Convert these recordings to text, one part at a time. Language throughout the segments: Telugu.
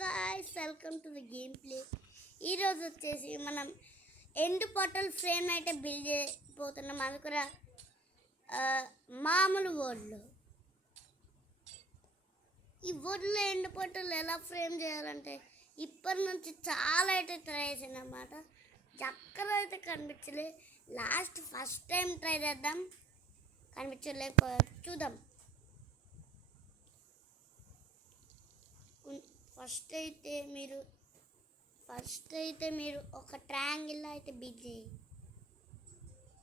Guys welcome to the game play. ఈరోజు వచ్చేసి మనం ఎండ్ పోర్టల్ ఫ్రేమ్ అయితే బిల్డ్ చేయబోతున్నాం. అది కూడా మామూలు వర్డ్లో. ఈ వర్డ్లో ఎండ్ పోర్టల్ ఎలా ఫ్రేమ్ చేయాలంటే ఇప్పటి నుంచి చాలా అయితే ట్రై చేసాను అన్నమాట. చక్కగా అయితే కనిపించలే. ఫస్ట్ టైం ట్రై చేద్దాం. కనిపించలేకపోయా, చూద్దాం. ఫస్ట్ అయితే మీరు ఒక ట్రయాంగిల్లో అయితే బిల్డ్ చేయండి.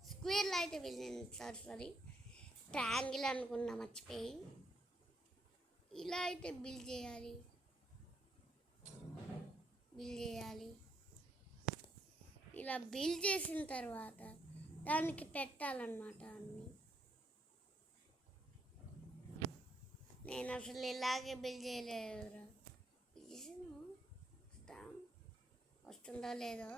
స్క్వేర్లో అయితే బిల్డ్ చేయండి. సారీ ట్రయాంగిల్ అనుకున్నా, మర్చిపోయి. ఇలా అయితే బిల్డ్ చేయాలి. ఇలా బిల్డ్ చేసిన తర్వాత దానికి పెట్టాలన్నమాట అన్నీ. నేను అసలు ఇలాగే బిల్డ్ చేయలేదురా. వస్తుందో లేదో,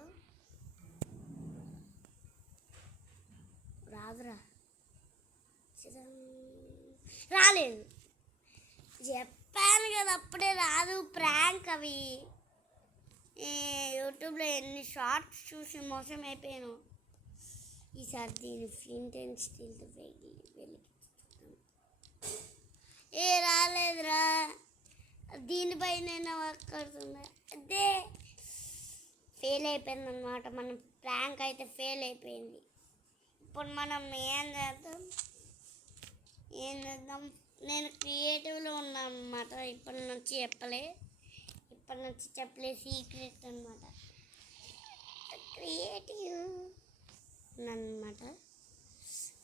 రాదురా, రాలేదు. చెప్పాను కదా అప్పుడే రాదు. ప్రాంక్ అవి. యూట్యూబ్లో ఎన్ని షార్ట్స్ చూసి మోసం అయిపోయాను. ఈసారి దీని ఫ్లింట్ అండ్ స్టీల్తో వెలిగిస్తాను. రాలేదురా. దీనిపైన వర్క్ అదే ఫెయిల్ అయిపోయింది అన్నమాట. మనం ప్రాంక్ అయితే ఫెయిల్ అయిపోయింది. ఇప్పుడు మనం ఏం చేద్దాం? నేను క్రియేటివ్లో ఉన్నాను అన్నమాట. ఇప్పటి నుంచి చెప్పలే సీక్రెట్ అన్నమాట.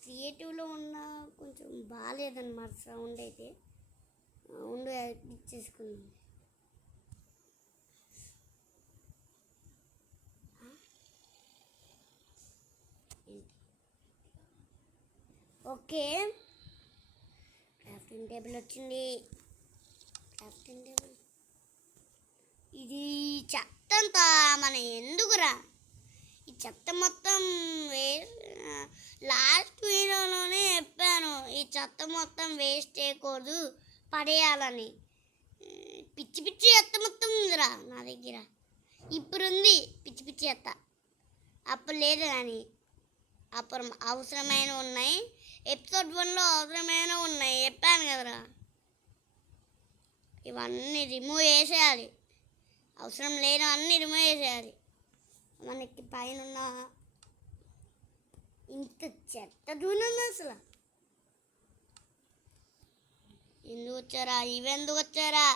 క్రియేటివ్లో ఉన్న కొంచెం బాగాలేదన్నమాట సౌండ్ అయితే. ఇచ్చేసుకున్నాం. ఓకే, క్రాఫ్టింగ్ టేబుల్ వచ్చింది. ఇది చెత్త అంతా మన ఎందుకురా? ఈ చెత్త మొత్తం లాస్ట్ వీడియోలోనే చెప్పాను, ఈ చెత్త మొత్తం వేస్ట్ చేయకూడదు, పడేయాలని. పిచ్చి చెత్త మొత్తం ఉందిరా నా దగ్గర. ఇప్పుడు ఉంది పిచ్చి చెత్త. అప్పుడు లేదు, కానీ అప్పుడు అవసరమైన ఉన్నాయి. ఎపిసోడ్ 1లో అవసరమైన ఉన్నాయి చెప్పాను కదరా. ఇవన్నీ రిమూవ్ చేసేయాలి. అవసరం లేని అన్నీ రిమూవ్ చేసేయాలి. మనకి పైన ఇంత చెత్త దూరం అసలు ఎందుకు వచ్చారా? ఇవెందుకు వచ్చారా?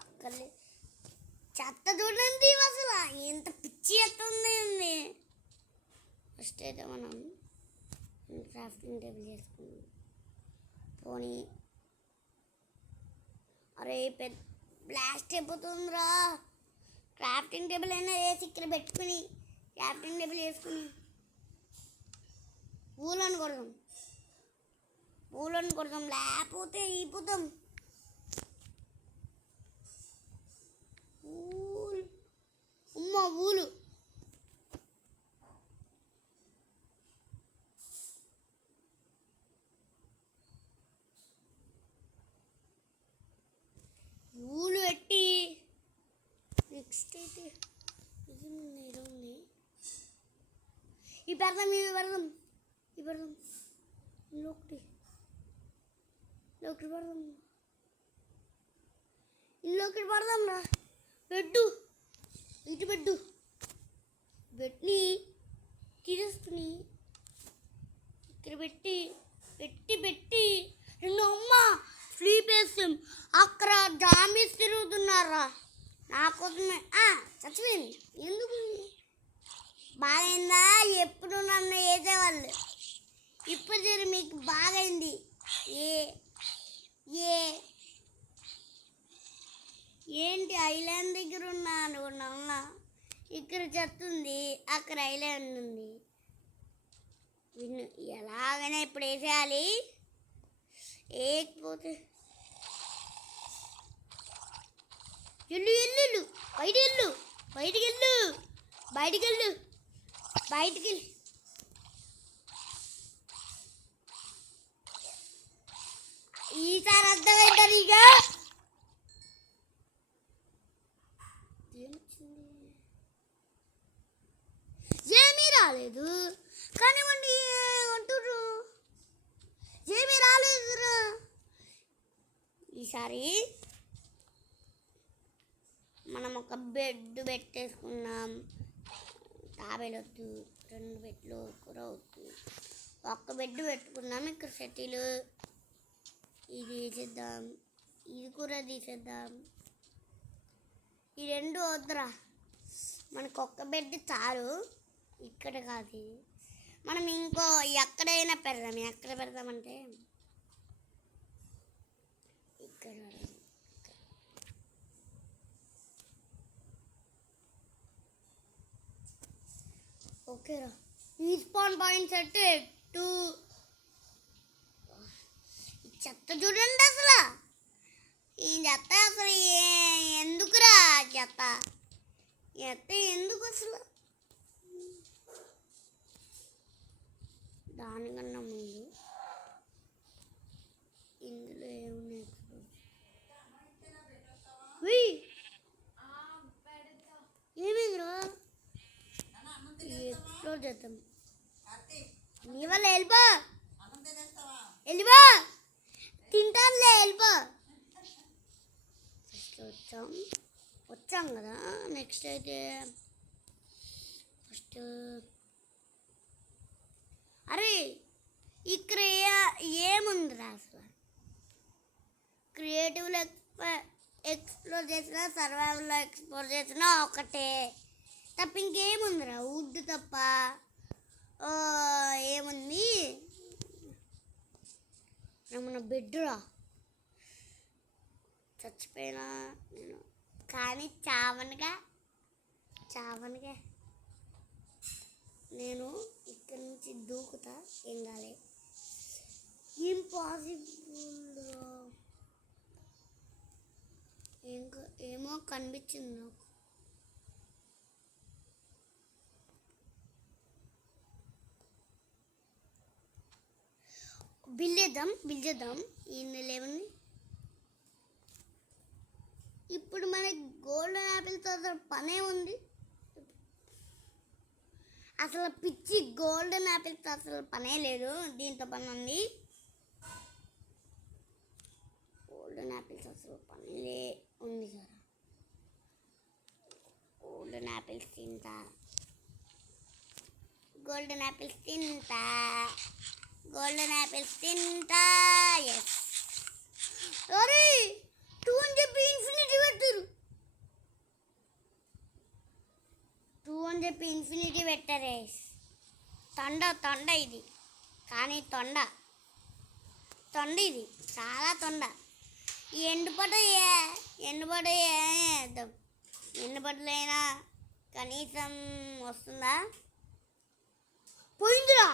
అక్కర్లే. చెత్త చూడండి అసలు ఎంత పిచ్చి చెత్త ఉంది. ఫస్ట్ అయితే మనం క్రాఫ్టింగ్ టేబుల్ చేసుకున్నాం. పోనీ అరే పెద్ద బ్లాస్ట్ అయిపోతుందిరా. క్రాఫ్టింగ్ టేబుల్ అయినా వేసి ఇక్కడ పెట్టుకుని క్రాఫ్టింగ్ టేబుల్ వేసుకుని పూలను కొడదాం, లేకపోతే అయిపోతాం. ఊలు పెట్టి నెక్స్ట్ అయితే పెడదాం. ఇంకొకటి పడదాం రా. బెడ్ని తీసేసుకుని ఇక్కడ పెట్టి రెండు అమ్మ స్లీప్ వేస్తాం. అక్కడ జాంబీస్ తిరుగుతున్నారా నాకోసమే. చచ్చిపోయింది. ఎందుకు బాగైందా? ఎప్పుడు నన్ను వేసేవాళ్ళు. ఇప్పుడు చూడు మీకు బాగైంది. ఏంటి ఐలాండ్ దగ్గర ఉన్నాను నన్న. ఇక్కడ చెత్తుంది, అక్కడ ఐలాండ్ ఉంది. ఎలాగైనా ఇప్పుడు వేసేయాలి. వేయకపోతే ఎల్లు బయటికి వెళ్ళు. ఈసారి అర్థమైందా నీకు? ఏమీ రాలేదు కానివ్వండి అంటుర్రు. ఏమీ రాలేదురా. ఈసారి మనం ఒక బెడ్ పెట్టేసుకున్నాం. తాబేలు వద్దు, 2 బెడ్లు కూర వద్దు, ఒక్క బెడ్ పెట్టుకున్నాం. ఇక్కడ సెటిల్ ఇది తీసేద్దాం, ఇది కూడా తీసేద్దాం. ఈ 2 వద్దురా, మనకు ఒక్క బెడ్ చాలు. ఇక్కడ కాదు, మనం ఇంకో ఎక్కడైనా పెడదాం. ఎక్కడ పెడదామంటే ఇక్కడ పెడదాం. ఓకేరా. ఈ స్పాన్ పాయింట్ సెట్ 2. ఈ చెత్త చూడండి అసలు. ఈ చెత్త అసలు ఎందుకురా? చెత్త ఎందుకు అసలు? దానికన్నా ముందు ఇందులో ఏమున్నాయి? ఏమైందిరా? ఎక్స్ప్లోర్ చేద్దాం. నీ వల్ల వెళ్ళిపో, వెళ్ళిపో, తింటానులే, వెళ్ళిపో. ఫస్ట్ వచ్చాం కదా. నెక్స్ట్ అయితే ఫస్ట్ అరే ఇక్కడ ఏముందిరా అసలు? క్రియేటివ్లో ఎక్స్ప్లోర్ చేసినా, సర్వైవల్లో ఎక్స్ప్లోర్ చేసినా ఒకటే తప్ప ఇంకేముందిరా? వుడ్ తప్ప ఏముంది? మన బెడ్రా చచ్చిపోయినా నేను, కానీ చావనుగా నేను ఇక్కడి నుంచి దూకుతా. ఏం కాలే. ఇంపాసిబుల్ ఏమో కనిపించింది నాకు. బిల్ చేద్దాం. ఈ 11 ఇప్పుడు మనకి గోల్డెన్ యాపిల్తో అసలు పనే ఉంది. అసలు పిచ్చి గోల్డెన్ యాపిల్తో అసలు పనే లేదు. దీంతో పని ఉంది. గోల్డెన్ యాపిల్స్ అసలు పని ఉంది కదా. గోల్డెన్ యాపిల్స్ తింటా. ఎస్. అరే 2 అని చెప్పి ఇన్ఫినిటీ పెట్టారు. 2 అని చెప్పి ఇన్ఫినిటీ పెట్టారే. తొండ ఇది. కానీ తొండ ఇది చాలా తొండ. ఈ ఎండుపడ్డ వేద్దాం. ఎండుపడ్డలైనా కనీసం వస్తుందా? పోయిందిరా.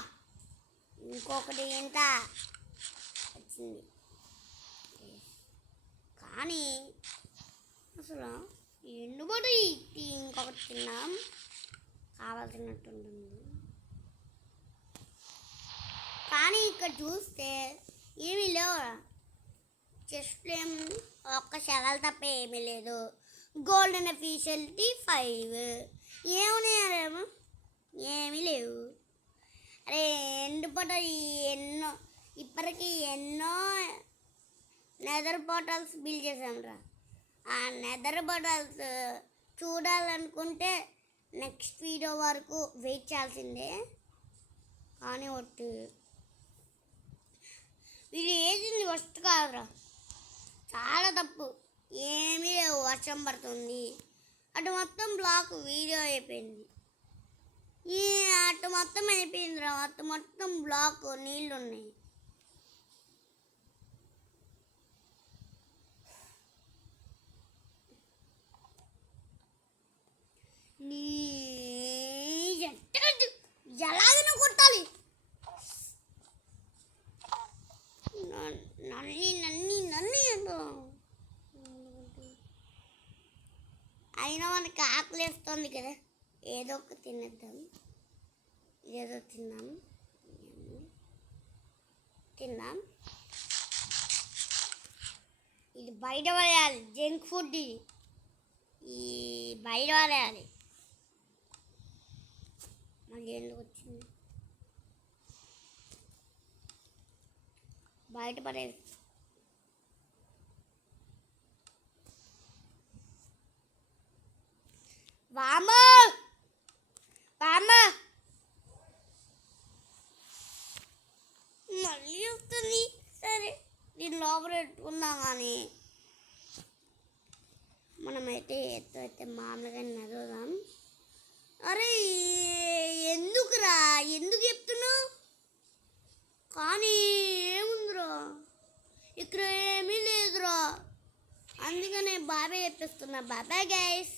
ఇంకొకటి ఎంత వచ్చింది. కానీ అసలు ఎండుబడి ఇంకొకటి తిన్నాం కావాల్సినట్టుంటుంది. కానీ ఇక్కడ చూస్తే ఏమీ లేవురా. చెస్ట్లో ఏముంది? ఒక్క శవాలు తప్ప ఏమీ లేదు. గోల్డెన్ ఎఫిషియల్టీ 5. ఏమున్నాయేమో ఏమీ లేవు. అరే ఎండుపట ఇప్పటికీ ఎన్నో నెదర్ పోర్టల్స్ బిల్డ్ చేసాంరా. ఆ నెదర్ పోర్టల్స్ చూడాలనుకుంటే నెక్స్ట్ వీడియో వరకు వెయిట్ చేయాల్సిందే. కానీ ఒట్టు వీళ్ళు వేసింది ఫస్ట్ కాదురా, చాలా తప్పు. ఏమీ లేవు. వర్షం పడుతుంది. అటు మొత్తం బ్లాక్ వీడియో అయిపోయింది. అటు మొత్తం అయిపోయిందిరా. మొత్తం బ్లాక్ నీళ్ళు ఉన్నాయి. ఎలాగైనా కొట్టాలి. నన్ని అయినా మనకి ఆకలేస్తుంది కదా, ఏదో ఒక తినేద్దాం. ఏదో తిన్నాం. ఇది బయట పడేయాలి, జంక్ ఫుడ్ ఇది. ఈ బయట పడేయాలి. మళ్ళీ ఎందుకు వచ్చింది? బయట పడేది. వామో వామో మళ్ళీ వస్తుంది. సరే దీని లోపల పెట్టుకుందాం. కానీ మనమైతే అయితే మామూలుగా నదుదాం. అరే ఎందుకురా, ఎందుకు చెప్తున్నావు? కానీ ఏముందిరా, ఇక్కడ ఏమీ లేదురా. అందుకనే బాబాయ్ చెప్పిస్తున్నా. బాబాయ్ గైస్.